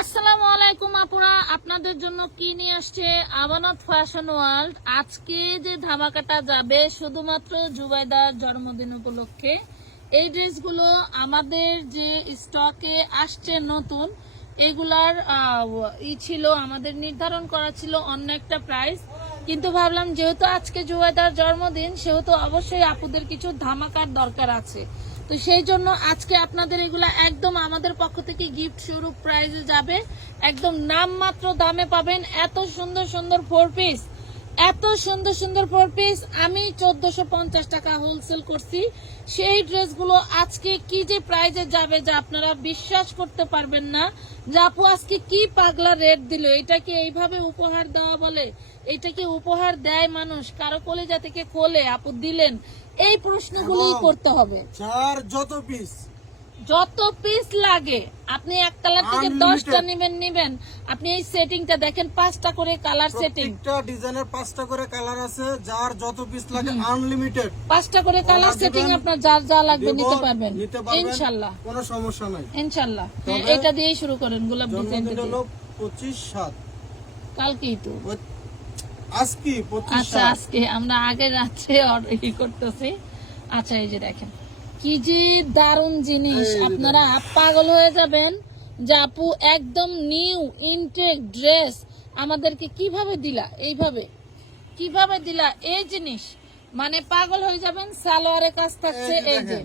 আসসালামু আলাইকুম আপুরা, আপনাদের জন্য কি নিয়ে আসছে আমানত ফ্যাশন ওয়ার্ল্ড আজকে যে ধামাকাটা যাবে শুধুমাত্র জুবাইদার জন্মদিন উপলক্ষে, এই ড্রেসগুলো আমাদের যে স্টকে আসছে নতুন, এগুলার ই ছিল, আমাদের নির্ধারণ করা ছিল অন্য একটা প্রাইস কিন্তু ভাবলাম, যেহেতু আজকে জুবাইদার জন্মদিন, সেহেতু অবশ্যই আপুদের কিছু ধামাকার দরকার আছে। তো সেই জন্য আজকে আপনাদের এগুলা একদম আমাদের পক্ষ থেকে গিফট স্বরূপ প্রাইজে যাবে। একদম নামমাত্র দামে পাবেন। এত সুন্দর সুন্দর ফোর পিস এত সুন্দর সুন্দর ফোর পিস আমি চোদ্দশো পঞ্চাশ টাকা হোলসেল করছি। সেই ড্রেসগুলো আজকে কি যে প্রাইজে যাবে যা আপনারা বিশ্বাস করতে পারবেন না। যে আপু আজকে কি পাগলা রেট দিল এটা কি এইভাবে উপহার দেওয়া বলে? এটা কি উপহার দেয় মানুষ? কারও কলেজা থেকে কোলে আপু দিলেন। এই প্রশ্নগুলোই করতে হবে। যত পিস যত পিস লাগে আপনি এক কালার থেকে দশটা নিবেন নিবেন। আপনি এই সেটিংটা দেখেন পাঁচটা করে কালার সেটিং প্রত্যেকটা ডিজাইনের পাঁচটা করে কালার আছে যার যত পিস লাগে আনলিমিটেড পাঁচটা করে কালার সেটিং আপনার যার যা লাগবে নিতে পারবেন নিতে ইনশাল্লাহ। কোনো সমস্যা নাই। ইনশাল্লাহ। হ্যাঁ এটা দিয়েই শুরু করেন গোলাপ ডিজাইন হলো পঁচিশ সাত। কালকেই তো। আজকে পঁচিশ আচ্ছা আজকে। আমরা আগের রাত্রে অর্ডার করতেছি। আচ্ছা এই যে দেখেন। কি যে দারুণ জিনিস। আপনারা পাগল হয়ে যাবেন যে আপু একদম নিউ ইনটেক ড্রেস আমাদেরকে কীভাবে দিলা? এইভাবে। কীভাবে দিলা? এই জিনিস। মানে পাগল হয়ে যাবেন সালোয়ারের কাজ থাকছে এই যে।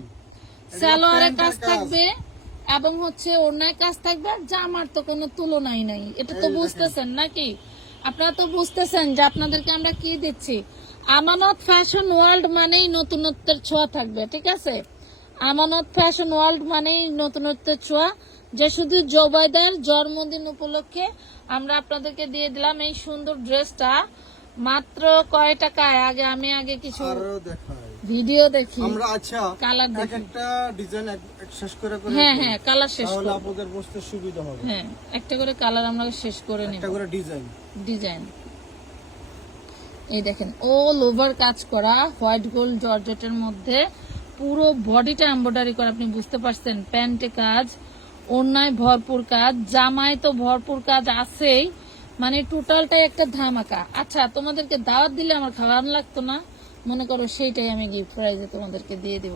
সালোয়ারের কাজ থাকবে এবং হচ্ছে ওড়নায় কাজ থাকবে আর জামার তো কোনো তুলনাই নাই। এটা তো বুঝতেছেন নাকি? আপনারা তো বুঝতেছেন যে আপনাদেরকে আমরা কি দিচ্ছি? আমানত ফ্যাশন ওয়ার্ল্ড মানেই নতুনত্বের ছোঁয়া থাকবে ঠিক আছে? আমানত ফ্যাশন ওয়ার্ল্ড মানেই নতুনত্বের ছোঁয়া যে শুধু জোবাইদার জন্মদিন উপলক্ষে আমরা আপনাদেরকে দিয়ে দিলাম এই সুন্দর ড্রেসটা। মাত্র কয় টাকায়? আগে আমি আগে কিছু ভিডিও দেখি আমরা আচ্ছা কালার দেখি। একটা ডিজাইন শেষ করে করে হ্যাঁ হ্যাঁ কালার শেষ তাহলে আপনাদের বুঝতে সুবিধা হবে। হ্যাঁ একটা করে কালার আমরা শেষ করে নিব। একটা করে ডিজাইন। ডিজাইন। এই দেখেন অল ওভার কাজ করা হোয়াইট গোল্ড জর্জেটের মধ্যে। পুরো বডিটা এম্ব্রয়ডারি করা, আপনি বুঝতে পারছেন, প্যান্টে কাজ অন্যায় ভরপুর কাজ, জামায় তো ভরপুর কাজ আছেই মানে টোটালটাই একটা ধামাকা। আচ্ছা তোমাদেরকে দাওয়াত দিলে আমার খাওয়ানো লাগতো না? মনে করো সেইটাই আমি গিফট প্রাইজে তোমাদেরকে দিয়ে দেব।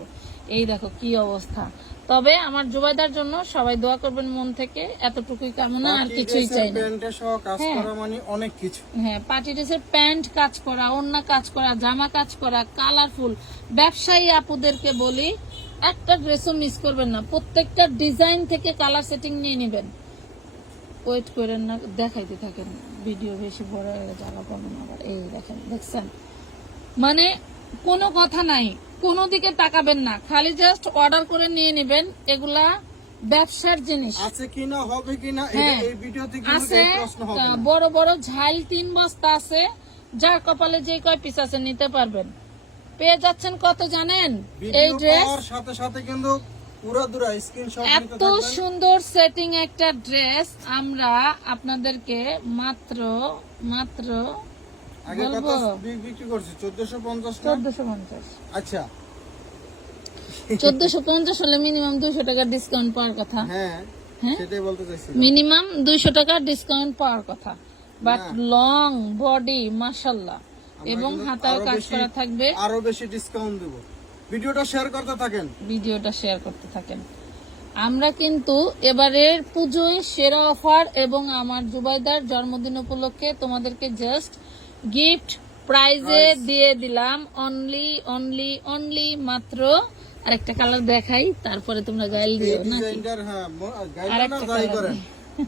এই দেখো কি অবস্থা। তবে আমার জুবাইদার জন্য সবাই দোয়া করবেন মন থেকে এতটুকুই কামনা আর কিছুই চাই না। হ্যাঁ। করা মানে অনেক কিছু। হ্যাঁ পার্টি ড্রেসের প্যান্ট কাজ করা ওড়না কাজ করা জামা কাজ করা কালারফুল। ব্যবসায়ী আপুদেরকে বলি একটা ড্রেসও মিস করবেন না প্রত্যেকটা ডিজাইন থেকে কালার সেটিং নিয়ে নেবেন। ওয়েট করেন না দেখাইতে থাকেন ভিডিও বেশি বড় হয়ে জায়গা পাবেন আবার। এই দেখেন দেখছেন? মানে কোনো কথা নাই। কোনো দিকে তাকাবেন না। খালি জাস্ট অর্ডার করে নিয়ে নেবেন এগুলা ব্যবসার জিনিস। আছে কিনা হবে কিনা হ্যাঁ। এই আছে প্রশ্ন হবে আহ, না। বড় বড় ঝাল তিন বস্তা আছে। যার কপালে যে কয় পিস আছে নিতে পারবেন। পেয়ে যাচ্ছেন কত জানেন? এই ড্রেস সাথে সাথে কিন্তু এত সুন্দর সেটিং একটা ড্রেস আমরা আপনাদেরকে মাত্র মাত্র আগে কত বিক্রি করছি 1450 না? চোদ্দশো পঞ্চাশ। আচ্ছা। চোদ্দশো পঞ্চাশ হলে মিনিমাম দুইশো টাকার ডিসকাউন্ট পাওয়ার কথা। হ্যাঁ হ্যাঁ? সেটাই বলতে চাইছি মিনিমাম দুইশো টাকার ডিসকাউন্ট পাওয়ার কথা। বাট লং বডি মাসাল্লাহ এবং হাতাও কাজ করা থাকবে। আরও বেশি ডিসকাউন্ট দেব। ভিডিওটা শেয়ার করতে থাকেন। ভিডিওটা শেয়ার করতে থাকেন। আমরা কিন্তু এবারের পুজোয় সেরা অফার এবং আমার জুবাইদার জন্মদিন উপলক্ষে তোমাদেরকে জাস্ট গিফট প্রাইজে দিয়ে দিলাম। অনলি অনলি অনলি মাত্র আরেকটা কালার দেখাই তারপরে তোমরা গাইল দিও নাকি? ডিজাইনটার হ্যাঁ আরেকটা যাই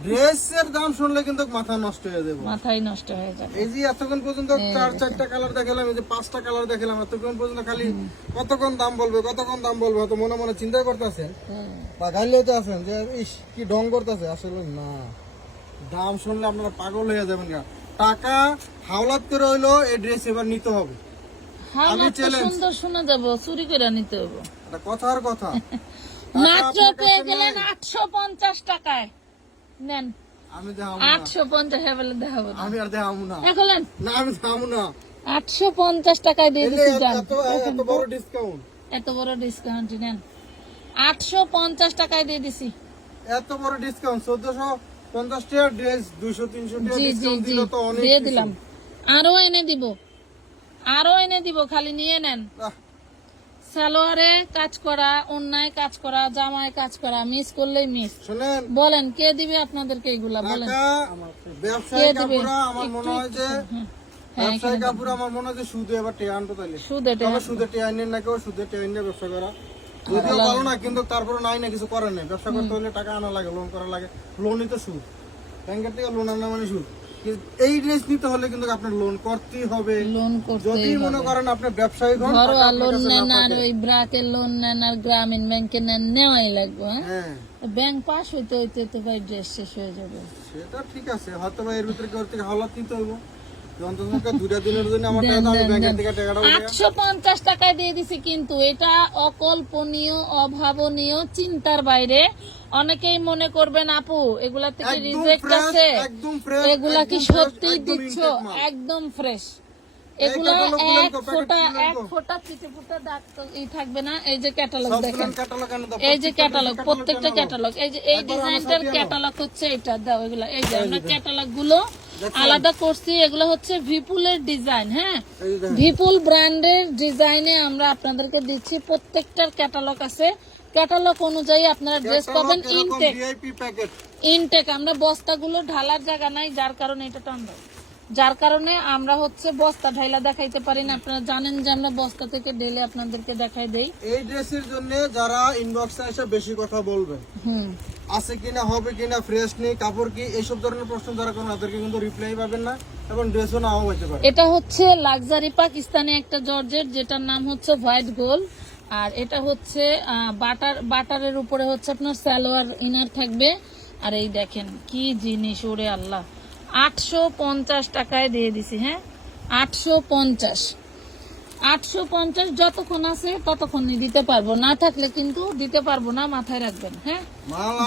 ড্রেসের দাম শুনলে কিন্তু মাথা নষ্ট হয়ে যাবে। মাথায় নষ্ট হয়ে যাবে। এই যে এতক্ষণ পর্যন্ত চার চারটা কালার দেখালাম এই যে পাঁচটা কালার দেখালাম এতক্ষণ পর্যন্ত খালি কতক্ষণ দাম বলবে কতক্ষণ দাম বলবে হয়তো মনে মনে চিন্তা করতেছেন। হ্যাঁ। বা গাইলেতে আছেন যে ইস কি ঢং করতেছে আসলে না। দাম শুনলে আপনারা পাগল হয়ে যাবেন গা। টাকা হাওলাত করে হইল এই ড্রেস এবার নিতে হবে। হ্যাঁ আমি challenge। সুন্দর শোনা যাব চুরি করে নিতে হবে এটা কথার কথা। মাত্র পেয়ে গেলেন নাই। আটশো পঞ্চাশ টাকায়। নেন। আমি দেখাবো না। আটশো পঞ্চাশ বলে দেখাবো আমি আর দেখাবো না। এখন না আমি দেখাবো না। আটশো পঞ্চাশ টাকায় দিয়ে দিচ্ছি যান। এত বড় ডিসকাউন্ট এত বড় ডিসকাউন্ট নেন। আটশো পঞ্চাশ টাকায় দিয়ে দিছি। এত বড় ডিসকাউন্ট চোদ্দশো পঞ্চাশ টাকা ড্রেস দুশো তিনশো টাকা জি জি ডিসকাউন্ট জি। তো অনেক দিয়ে দিলাম। আরও এনে দিব। আরও এনে দিব খালি নিয়ে নেন। সালোয়ারে কাজ করা অন্যায় কাজ করা জামায় কাজ করা মিস মিস। শোনেন। বলেন কে দিবে আপনাদেরকে এগুলা? বলেন। ব্যবসায়ী? কাপড়া আমার মনে হয় যে হ্যাঁ, ব্যবসায়ী কাপড় আমার মনে হয় যে সুদে এবার টেয়া আনতো তাইলে। সুদ এটা তবে সুদে টেয়া আনেন না কেউ সুদে টেয়া আনিয়ে ব্যবসা করা। যদিও ভালো না কিন্তু তারপরে নাই না কিছু করার নেই। ব্যবসা করতে হলে টাকা আনা লাগে লোন করা লাগে। লোনই তো সুদ ব্যাংকের থেকে লোন আনা মানে সুদ এই ড্রেস নিতে হলে কিন্তু আপনার লোন করতেই হবে। লোন করতে যদি মনে করেন আপনি ব্যবসায়ী হন ঘরোয়া লোন নেন আর। ওই ব্রাকের লোন নেন আর গ্রামীণ ব্যাংকে নেন নেওয়াই লাগবে হ্যাঁ? ব্যাংক পাস হইতে হইতে তো ভাই ড্রেস শেষ হয়ে যাবে। সেটা ঠিক আছে হয়তো এর ভিতরে কেউ থেকে হাওলাত নিতে হইব। আটশো পঞ্চাশ টাকায় দিয়ে দিছি কিন্তু এটা অকল্পনীয় অভাবনীয় চিন্তার বাইরে। অনেকেই মনে করবেন আপু এগুলা থেকে রিজেক্ট আছে। এগুলা কি সত্যি দিচ্ছ? একদম ফ্রেশ এগুলা এক ফোঁটা এক। ফোঁটা দাগ থাকবে না। এই যে ক্যাটালগ দেখেন। এই যে প্রত্যেকটা ক্যাটালগ প্রত্যেকটা ক্যাটালগ এই যে এই ডিজাইনটার ক্যাটালগ হচ্ছে এটা। দাও এগুলা। এই যে আমরা ক্যাটালগগুলো আলাদা করছি এগুলো হচ্ছে ভিপুলের ডিজাইন হ্যাঁ। ভিপুল ব্র্যান্ডের ডিজাইনে আমরা আপনাদেরকে দিচ্ছি প্রত্যেকটার ক্যাটালগ আছে। ক্যাটালগ অনুযায়ী আপনারা ড্রেস পাবেন ইনটেক ইনটেক আমরা বস্তাগুলো ঢালার জায়গা নাই যার কারণে এটা টান দাও। যার কারণে আমরা হচ্ছে বস্তা ঢাইলা দেখাইতে পারি না। আপনারা জানেন যে আমরা বস্তা থেকে ডেলে আপনাদেরকে দেখাই দেই। এই ড্রেসের জন্য যারা ইনবক্সে এসে বেশি কথা বলবে হুম। আছে কিনা, হবে কিনা ফ্রেশ নেই, কাপড় কি এইসব ধরনের প্রশ্ন যারা করেন, তাদেরকে কিন্তু রিপ্লাই পাবেন না এবং ড্রেসও নাও হইতে পারে। এটা হচ্ছে লাক্সারি পাকিস্তানি একটা জর্জেট, যেটার নাম হচ্ছে হোয়াইট গোল। আর এটা হচ্ছে বাটার, বাটারের উপরে হচ্ছে আপনার সালোয়ার ইনার থাকবে। আর এই দেখেন, কি জিনিস, ওরে আল্লাহ। আটশো পঞ্চাশ টাকায় দিয়ে দিছি হ্যাঁ? আটশো পঞ্চাশ। আটশো পঞ্চাশ যতক্ষণ আছে ততক্ষণই দিতে পারব। না থাকলে কিন্তু দিতে পারব না মাথায় রাখবেন হ্যাঁ?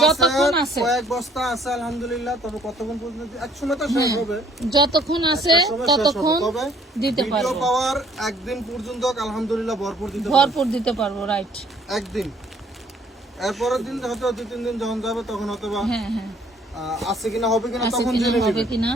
যতক্ষণ আছে আছে। কয়েক বস্তা আছে আলহামদুলিল্লাহ তবে কতক্ষণ পর্যন্ত? এক তো শেষ হবে। যতক্ষণ আছে। ততক্ষণ দিতে পারব। পাওয়ার একদিন পর্যন্ত আলহামদুলিল্লাহ ভরপুর দিতে ভরপুর দিতে পারব রাইট একদিন। এরপরের দিন হয়তো দুই তিন দিন যখন যাবে তখন হয়তো হ্যাঁ হ্যাঁ। আছে কিনা হবে কিনা তখন জেনে হবে কিনা?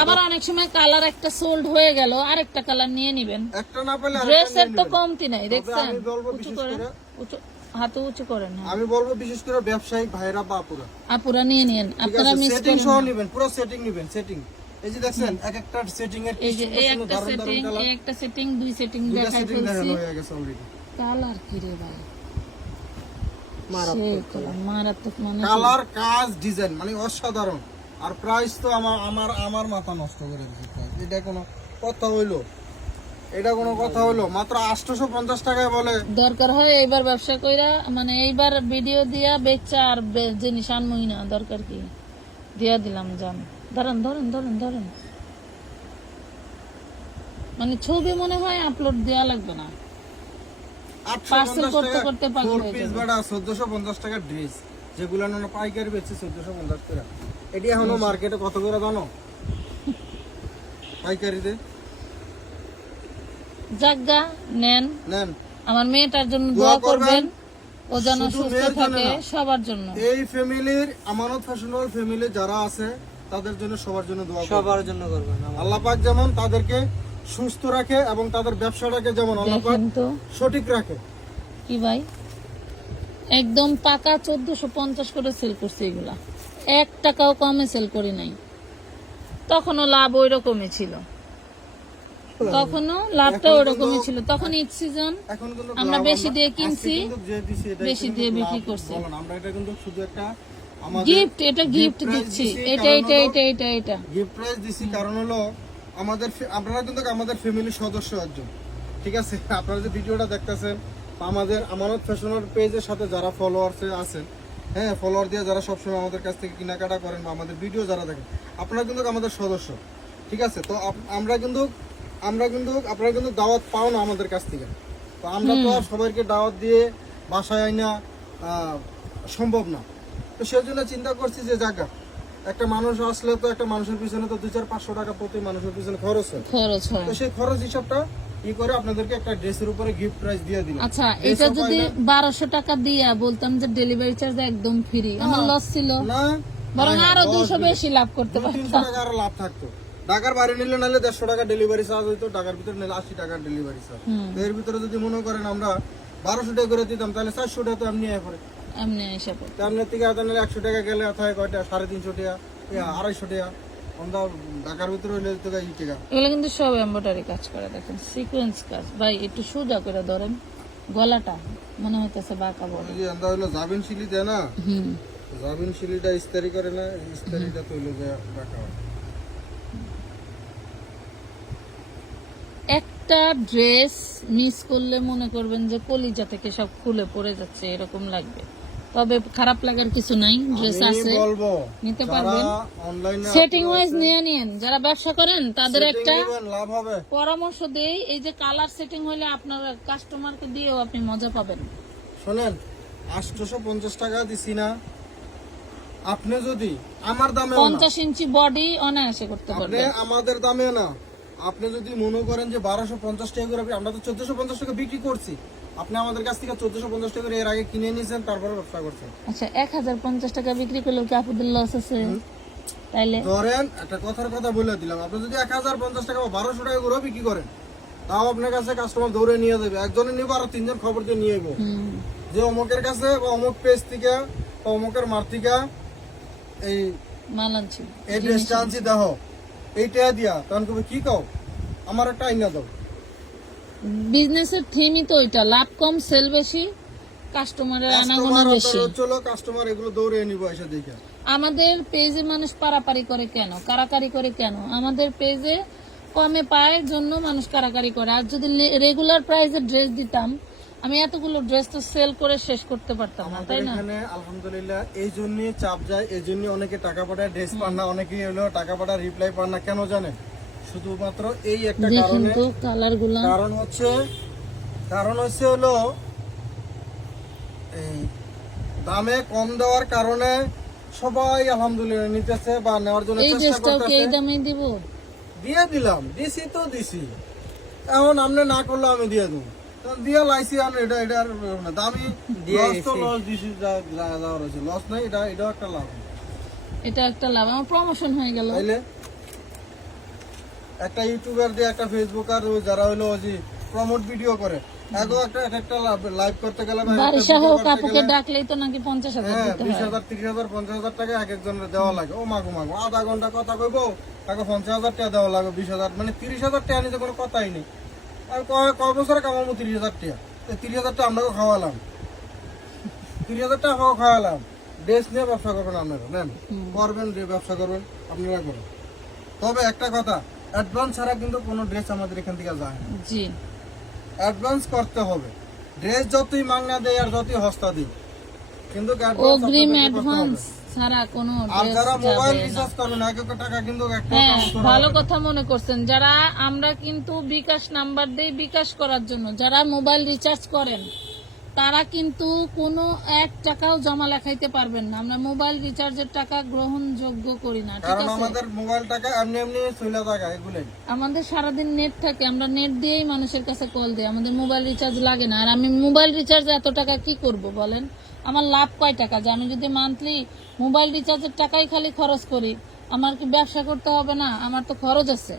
আবার অনেক সময় কালার একটা সোল্ড হয়ে গেল আরেকটা কালার নিয়ে নিবেন। একটা না পেলে ড্রেসের তো কমতি নাই দেখছেন আমি বলব উঁচু বিশেষ করে উঁচু হাতে উঁচু করেন হ্যাঁ। আমি বলব বিশেষ করে ব্যবসায়িক ভাইরা বা আপুরা। আপুরা নিয়ে ঠিক আপনারা মিস সেটিং সহ নেবেন পুরো সেটিং নেবেন সেটিং এই যে দেখছেন এক একটা সেটিং এর এই যে এই একটা সেটিং এই একটা সেটিং দুই সেটিং দেখাই ফেলছি। কালার কি রে ভাই? মারাত্মক। মানে কালার কাজ ডিজাইন মানে অসাধারণ। আর প্রাইস তো আমার আমার আমার মাথা নষ্ট করে দিচ্ছে এটা কোনো কথা হইল? এটা কোনো কথা হইল? মাত্র আটশোশো পঞ্চাশ টাকায় বলে। দরকার হয় এইবার ব্যবসা কইরা মানে এইবার ভিডিও দিয়া বেচা আর জিনিস আনমই না। দরকার কি? দিয়া দিলাম জান। ধরেন ধরেন ধরেন ধরেন। মানে ছবি মনে হয় আপলোড দেওয়া লাগবে না। করতে করতে পিস ড্রেস যেগুলো আমরা পাইকারি বেচছি চোদ্দশো টাকা এটি এখনও মার্কেটে কত করে জানো? পাইকারিতে? জাগা নেন। নেন। আমার মেয়েটার জন্য দোয়া করবেন। ও যেন সুস্থ থাকে সবার জন্য। এই ফ্যামিলির আমানত ফ্যাশনাল ফ্যামিলি যারা আছে তাদের জন্য সবার জন্য দোয়া সবার জন্য করবেন। আল্লাহ পাক যেমন তাদেরকে সুস্থ রাখে এবং তাদের ব্যবসাটাকে যেমন সঠিক রাখে। কি ভাই? একদম পাকা চোদ্দশো পঞ্চাশ করে সেল করছে এগুলা। এক টাকাও কমে সেল করি নাই। তখনও লাভ ওই রকমই ছিল। তখনও লাভটা ওই রকমই ছিল। তখন ঈদ সিজন আমরা বেশি দিয়ে কিনছি, বেশি দিয়ে বিক্রি করছি। আমরা এটা কিন্তু শুধু একটা গিফট এটা গিফট দিচ্ছি। এটা এটা এটা এটা এটা। গিফট প্রাইজ দিছি কারণ হলো আমাদের আপনারা কিন্তু আমাদের ফ্যামিলির সদস্য একজন ঠিক আছে? আপনারা যে ভিডিওটা দেখতেছেন আমাদের আমানত ফ্যাশনের পেজের সাথে যারা ফলোয়ার্সে আছেন হ্যাঁ ফলোয়ার দিয়ে যারা সবসময় আমাদের কাছ থেকে কেনাকাটা করেন বা আমাদের ভিডিও যারা দেখেন আপনারা কিন্তু আমাদের সদস্য ঠিক আছে? তো আমরা কিন্তু আমরা কিন্তু আপনারা কিন্তু দাওয়াত পাও না আমাদের কাছ থেকে। তো আমরা তো সবাইকে দাওয়াত দিয়ে বাসায় আইনা সম্ভব না। তো সেই জন্য চিন্তা করছি যে জায়গা একটা মানুষ আসলে তো একটা মানুষের পিছনে তো দুই চার পাঁচশো টাকা প্রতি মানুষের পিছনে খরচ হয়। খরচ হয়। তো সেই খরচ হিসাবটা ই করে আপনাদেরকে একটা ড্রেসের উপরে গিফট প্রাইস দিয়ে দিলাম। আচ্ছা এটা যদি টাকা দিয়া বলতাম যে ডেলিভারি চার্জ একদম ফ্রি আমার লস ছিল। না বরং আরও বিশ। লাভ করতে দু তিনশো টাকা আরও লাভ থাকতো। ঢাকার বাইরে নিলে নাহলে দেড়শো টাকা ডেলিভারি চার্জ হইতো ঢাকার ভিতরে নিলে আশি টাকার ডেলিভারি চার্জ এর ভিতরে যদি মনে করেন আমরা বারোশো টাকা করে দিতাম তাহলে চারশো টাকা তো আয় পড়ে এমনি পড়ে। আপনার থেকে নিলে একশো টাকা গেলে হাতে কয়টা? সাড়ে তিনশো টাকা আড়াইশো টাকা। ঢাকার ভিতরে হইলে তো এই টাকা। এগুলো কিন্তু সব এম্ব্রয়ডারি কাজ করে দেখেন সিকোয়েন্স কাজ। ভাই একটু সোজা করে ধরেন গলাটা মনে হইতেছে বাঁকা বড়। যে আমরা হইল জাবিন শিলি দেয় না? হুম। জাবিন শিলিটা ইস্তারি করে না ইস্তারিটা তো হইল যে হয় একটা ড্রেস মিস করলে মনে করবেন যে কলিজা থেকে সব খুলে পড়ে যাচ্ছে এরকম লাগবে। তবে খারাপ লাগার কিছু নাই ড্রেস আছে। নিতে পারবেন। সেটিং ওয়াইজ নিয়ে নিন যারা ব্যবসা করেন তাদের একটা লাভ হবে। পরামর্শ দেই এই যে কালার সেটিং হলে আপনার কাস্টমারকে দিয়েও আপনি মজা পাবেন। শোনেন আটশোশো পঞ্চাশ টাকা দিছি না। আপনি যদি আমার দামে পঞ্চাশ ইঞ্চি বডি অনায়াসে করতে আপনি পারবেন। আমাদের দামে না। আপনি যদি মনে করেন যে বারোশো পঞ্চাশ টাকা করে আমরা তো চোদ্দশো পঞ্চাশ টাকা বিক্রি করছি। আপনি আমাদের কাছ থেকে চোদ্দশো পঞ্চাশ টাকা এর আগে কিনে নিয়েছেন তারপরে ব্যবসা করছেন। আচ্ছা এক হাজার পঞ্চাশ টাকা বিক্রি করলেও কি আপনাদের লস আছে? তাইলে? ধরেন একটা কথার কথা বলে দিলাম আপনি যদি এক হাজার পঞ্চাশ টাকা বা বারোশো টাকা করে বিক্রি করেন তাও আপনার কাছে কাস্টমার দৌড়ে নিয়ে যাবে একজনে নিব আর তিনজন খবর দিয়ে নিয়ে যাব যে অমুকের কাছে বা অমুক পেজ থেকে বা অমুকের মার থেকে এই মানাচ্ছি এই ড্রেসটা আনছি দেখো এইটা দিয়া তখন কবে কি কও? আমার একটা আইনা দাও। বিজনেসের থিমই তো ওইটা। লাভ কম সেল বেশি কাস্টমারের আনাগোনা বেশি। চলো কাস্টমার এগুলো দৌড়ে নিবো এসে দেখে। আমাদের পেজে মানুষ পারাপারি করে কেন? কারাকারি করে কেন? আমাদের পেজে কমে পায় জন্য মানুষ কারাকারি করে। আর যদি রেগুলার প্রাইসে ড্রেস দিতাম আমি এতগুলো ড্রেস তো সেল করে শেষ করতে পারতাম না তাই না? এখানে আলহামদুলিল্লাহ এই জন্যই চাপ যায় এই জন্য অনেকে টাকা পাঠায় ড্রেস পান না অনেকে হলো টাকা পাঠায় রিপ্লাই পান না কেন জানেন শুধুমাত্র এই একটা কারণে তো কারণ হচ্ছে কারণ হচ্ছে হলো এই দামে কম দেওয়ার কারণে সবাই আলহামদুলিল্লাহ নিতেছে বা নেওয়ার জন্য এই চেষ্টা ড্রেসটাও কি এই করতেছে। দামে দিব? দিয়ে দিলাম দিছি তো দিছি। এখন আপনি না করলে আমি দিয়ে দেবো। দিয়ে লাইছি আর এটা এটা আর না। দামি লস তো লস দিছি যা যা যাওয়ার আছে। লস নাই এটা এটাও একটা লাভ। এটা একটা লাভ। আমার প্রমোশন হয়ে গেল। তাইলে? একটা ইউটিউবার দিয়ে একটা ফেসবুকার যারা হলো ওই যে প্রমোট ভিডিও করে এগো একটা একটা লাইভ করতে গেলে বারিশা হোক আপুকে ডাকলেই তো নাকি হাজার হ্যাঁ দিতে হয়। হাজার তিরিশ হাজার পঞ্চাশ হাজার টাকা এক একজনের দেওয়া লাগে। ও মাগো মাগো আধা ঘণ্টা কথা কইবো তাকে পঞ্চাশ হাজার টাকা দেওয়া লাগে বিশ হাজার মানে তিরিশ হাজার টাকা নিতে কোনো কথাই নেই। আর কয় কয় বছরে কামাবো তিরিশ হাজার টাকা? এই তিরিশ হাজার টাকা আমরাও খাওয়ালাম। তিরিশ হাজার টাকা খাওয়া খাওয়ালাম। ড্রেস নিয়ে ব্যবসা করবেন আপনারা নেন। করবেন যে ব্যবসা করবেন আপনারা করবেন তবে একটা কথা অ্যাডভান্স ছাড়া কিন্তু কোনো ড্রেস আমাদের এখান থেকে যায় না। জি। অ্যাডভান্স করতে হবে। ড্রেস যতই দেয় আর যতই হস্তা দিই কিন্তু অগ্রিম। অ্যাডভান্স ছাড়া কোনো আর যারা মোবাইল রিচার্জ করবেন এক এক টাকা কিন্তু একটা হ্যাঁ ভালো কথা মনে করছেন। যারা আমরা কিন্তু বিকাশ নাম্বার দেই বিকাশ করার জন্য যারা মোবাইল রিচার্জ করেন তারা কিন্তু কোনো এক টাকাও জমা লেখাইতে পারবেন না। আমরা মোবাইল রিচার্জের টাকা গ্রহণযোগ্য করি না ঠিক আছে? আমাদের মোবাইল টাকা এমনি এমনি চলে থাকা এগুলোই। আমাদের সারাদিন নেট থাকে আমরা নেট দিয়েই মানুষের কাছে কল দিই। আমাদের মোবাইল রিচার্জ লাগে না। আর আমি মোবাইল রিচার্জ এত টাকা কি করব বলেন? আমার লাভ কয় টাকা? যে আমি যদি মান্থলি মোবাইল রিচার্জের টাকাই খালি খরচ করি আমার কি ব্যবসা করতে হবে না? আমার তো খরচ আছে।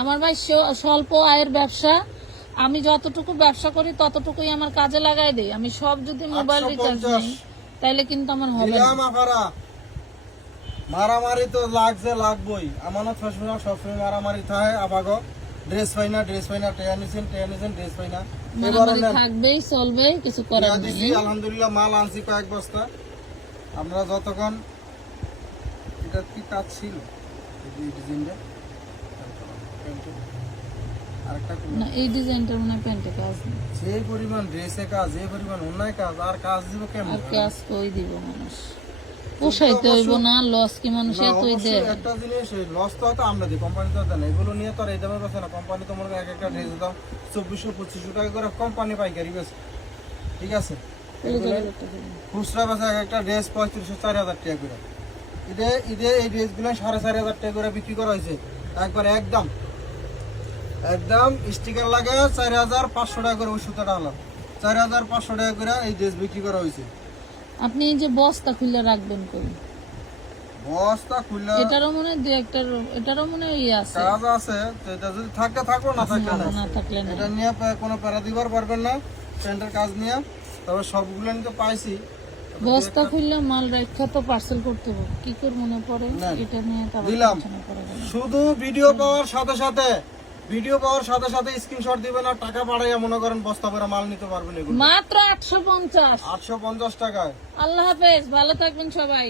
আমার ভাই স্বল্প আয়ের ব্যবসা আমি যতটুকু ব্যবসা করি ততটুকুই আমার কাজে লাগাই দেই। আমি সব যদি মোবাইল রিচার্জ 850 নেই তাইলে কিন্তু আমার হবে না। মারামারি তো লাগছে লাগবই। আমানত সবসময় সবসময় মারামারি থাকে আবাগো ড্রেস পাই না ড্রেস পাই না টেয়া নিছেন ড্রেস পাই না। মারামারি থাকবেই চলবে কিছু করার নেই। আলহামদুলিল্লাহ মাল আনছি কয়েক বস্তা। আমরা যতক্ষণ এটা কি কাজ ছিল? ডিজাইনটা। না এই ডিজাইনটা মনে প্যান্টে কাজ। যে পরিমাণ ড্রেসে কাজ যে পরিমাণ অন্যায় কাজ আর কাজ দিব কেমন? আর কাজ কই দিব মানুষ? পোষাইতে হইব না লস কি মানুষ এতই দেয় একটা জিনিস লস তো হয়তো আমরা দিই কোম্পানি তো দেয় না। এগুলো নিয়ে তো আর এই দামে বেছে না। কোম্পানি তো মনে এক একটা ড্রেস দাম চব্বিশশো পঁচিশশো টাকা করে কোম্পানি পাইকারি বেছে ঠিক আছে? খুচরা এক একটা ড্রেস পঁয়ত্রিশশো চার হাজার টাকা করে। ঈদে ঈদে এই ড্রেসগুলো সাড়ে চারি হাজার টাকা করে বিক্রি করা হয়েছে। একবার একদম একদম স্টিকার লাগে চার হাজার পাঁচশো টাকা করে ওই সুতাটা হলো চার হাজার পাঁচশো টাকা করে এই ড্রেস বিক্রি করা হয়েছে। আপনি এই যে বস্তা খুলে রাখবেন কই? বস্তা খুললে এটারও মনে হয় দু একটা এটারও মনে হয় ইয়ে আছে। কাজ আছে তো এটা যদি থাকে থাকো না থাকলে না না। থাকলে না। এটা নিয়ে কোনো প্যারা দিবার পারবেন না প্যান্টের কাজ নিয়ে। তবে সবগুলো আমি তো পাইছি। বস্তা খুললে মাল রেখা তো পার্সেল করতে হবে। কি করে মনে পড়ে? এটা নিয়ে দিলাম। শুধু ভিডিও পাওয়ার সাথে সাথে ভিডিও পাওয়ার সাথে সাথে স্ক্রিনশট দিবেন আর টাকা পাঠাইয়া মনে করেন বস্তা করে মাল নিতে পারবেন এগুলো। মাত্র আটশো পঞ্চাশ। আটশো পঞ্চাশ টাকায়। আল্লাহ হাফেজ ভালো থাকবেন সবাই।